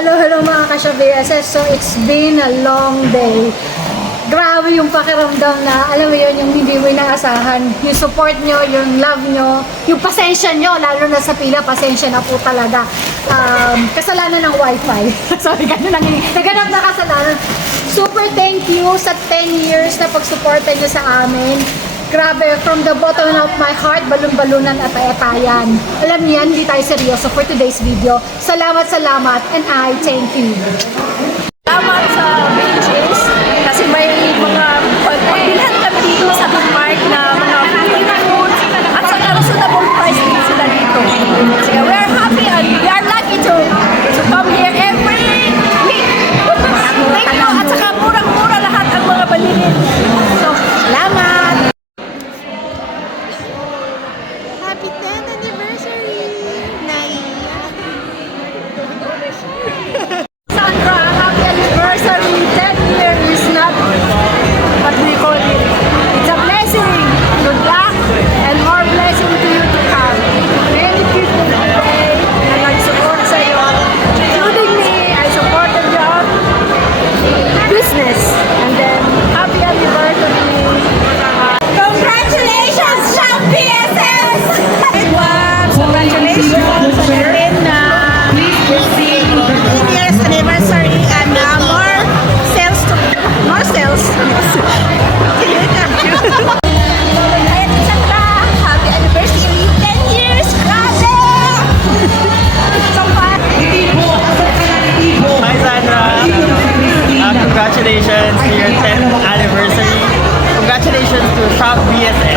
Hello mga ka-BSS. So it's been a long day. Grabe yung pakiramdam na, alam mo yun, yung hindi mo inaasahan. Yung support nyo, yung love nyo, yung pasensya nyo, lalo na sa pila, pasensya na po talaga. Kasalanan ng wifi. Sorry, naganap na kasalanan. Super thank you sa 10 years na pagsuporta nyo sa amin. Grabe, from the bottom of my heart, balon-balunan at atayan. Alam niyo yan, hindi tayo seryoso for today's video. Salamat and I thank you. Salamat sa BJ's kasi may mga pagbilhan kami dito sa Big Mark na mga Filipino food at saka reasonable price din sila dito. So we are happy and we are lucky to come here every week. Thank you at saka murang-mura lahat ang mga balinin. So, salamat! Happy 10th anniversary! Sandra, happy anniversary! 10 years is not what we call it. It's a blessing. Good luck and more blessing to you to come. Many people today na nag-support sa iyo. Including me, I supported your business. And then, happy anniversary! Congratulations, Shop PSS! Congratulations sa galing na 10 years anniversary and more sales. Ayan, Sandra, happy anniversary, 10 years, grabe! So far. Hi Sandra! Congratulations to your 10th anniversary. Congratulations to Shop BSS.